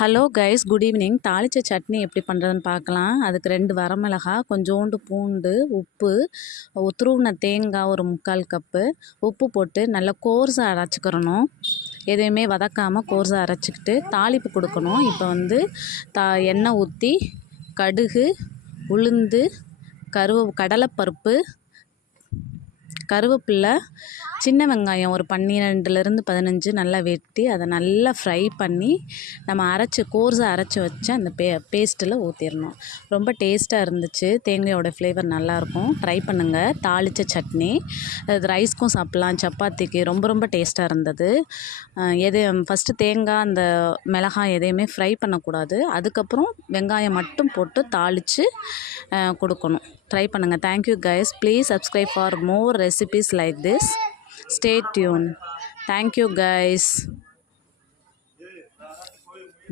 Hello guys, good evening. தாளிச்ச சட்னி எப்படி பண்ணுறதுன்னு பார்க்கலாம். அதுக்கு 2 வரமிளகாய், கொஞ்சோண்டு பூண்டு, உப்பு, துருவின தேங்காய் ஒரு 3/4 கப்பு, உப்பு போட்டு நல்லா கோர்ஸாக அரைச்சிக்கிறணும். எதையுமே வதக்காமல் கோர்ஸாக அரைச்சிக்கிட்டு தாளிப்பு கொடுக்கணும். இப்போ வந்து எண்ணெய் ஊற்றி கடுகு, உளுந்து, கடலைப்பருப்பு, கருவேப்பிலை, சின்ன வெங்காயம் ஒரு 12லேருந்து 15 நல்லா வெட்டி அதை நல்லா ஃப்ரை பண்ணி நம்ம கோர்ஸாக அரைச்சி வச்ச அந்த பேஸ்ட்டில் ஊற்றிடணும். ரொம்ப டேஸ்ட்டாக இருந்துச்சு. தேங்காயோட ஃப்ளேவர் நல்லாயிருக்கும். ட்ரை பண்ணுங்கள். தாளித்த சட்னி அது ரைஸ்க்கும் சாப்பிட்லாம், சப்பாத்திக்கு ரொம்ப டேஸ்ட்டாக இருந்தது. ஃபஸ்ட்டு தேங்காய் அந்த மிளகாய் எதையுமே ஃப்ரை பண்ணக்கூடாது. அதுக்கப்புறம் வெங்காயம் மட்டும் போட்டு தாளித்து கொடுக்கணும். ட்ரை பண்ணுங்கள். Thank you guys. Please subscribe for more recipes like this. Stay tuned. Thank you guys.